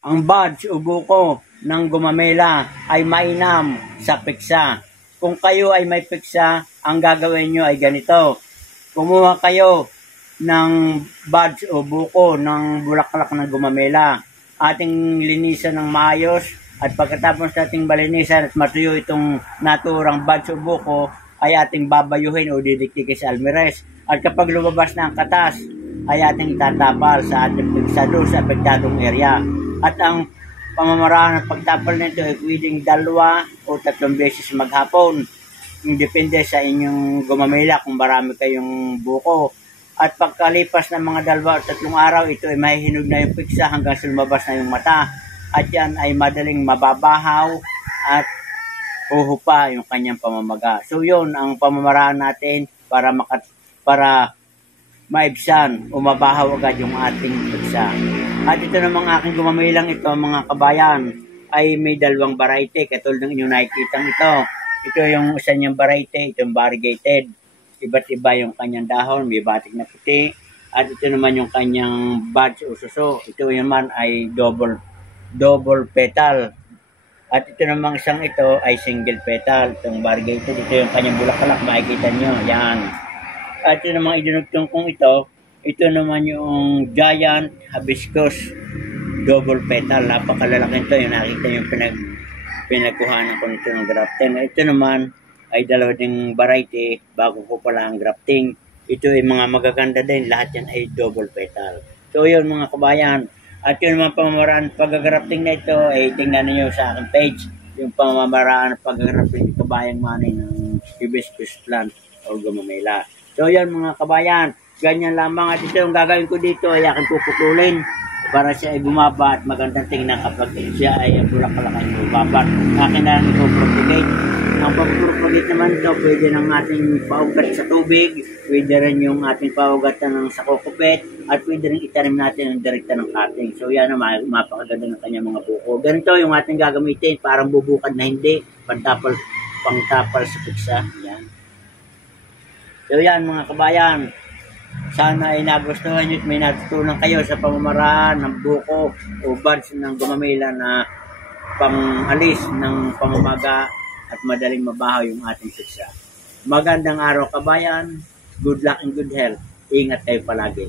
Ang buds o buko ng gumamela ay mainam sa piksa. Kung kayo ay may piksa, ang gagawin nyo ay ganito. Kumuha kayo ng buds o buko ng bulaklak ng gumamela. Ating linisan ng maayos at pagkatapos nating balinisan at matuyo itong naturang buds o buko ay ating babayuhin o didiktikin sa almeres. At kapag lumabas na ang katas, ay ating itatapal sa ating piksa doon sa apektadong area. At ang pamamaraan ng pagtapal nito ay pwedeng 2 o 3 beses maghapon. Depende sa inyong gumamela kung marami kayong buko. At pagkalipas ng mga 2 o 3 araw, ito ay mahihinog na yung piksa hanggang lumabas na yung mata. At yan ay madaling mababahaw at huhupa yung kanyang pamamaga. So yun ang pamamaraan natin para maibsan o mabahaw agad yung ating piksa. At ito namang aking gumamelang ito, mga kabayan, ay may 2 variety katulad ng inyong nakikita ito. Ito yung isa niyang variety, itong variegated. Iba't iba yung kanyang dahon, may batik na puti. At ito naman yung kanyang buds o suso. Ito naman ay double petal. At ito namang isang ito ay single petal. Itong variegated, ito yung kanyang bulaklak, makikita nyo. Yan. At ito namang idinugtong kong ito naman yung giant hibiscus double petal. Napakalalaki ito. Yung nakita yung pinagkuhanan ko nito ng grafting. Ito naman ay 2 ding variety bago ko pala ang grafting. Ito ay mga magaganda din. Lahat yan ay double petal. So yun mga kabayan. At yun naman pamamaraan pag-grafting na ito ay tingnan niyo sa aking page. Yung pamamaraan pag-grafting ng kabayang manay ng hibiscus plant o gumamela. So yan mga kabayan, ganyan lamang. At ito yung gagawin ko dito ay aking puputulin para siya ay bumaba at magandang tingnan kapag siya ay bulaklak ay bumaba. Akin na lang ipopropagate. Ang pagpropagate naman ito, pwede ng ating paugat sa tubig, pwede rin yung ating paugatan ng sa kokopet, at pwede rin itanim natin ng direkta ng cutting. So yan ang mapakaganda ng kanyang mga buko. Ganito yung ating gagamitin, parang bubukad na hindi, pangtapal sa piksa. Yan. So yan mga kabayan, sana ay nagustuhan nyo at may natutunan kayo sa pamamaraan ng buko o buds ng gumamela na pang-alis ng pamamaga at madaling mabahaw yung ating piksa. Magandang araw kabayan, good luck and good health. Ingat kayo palagi.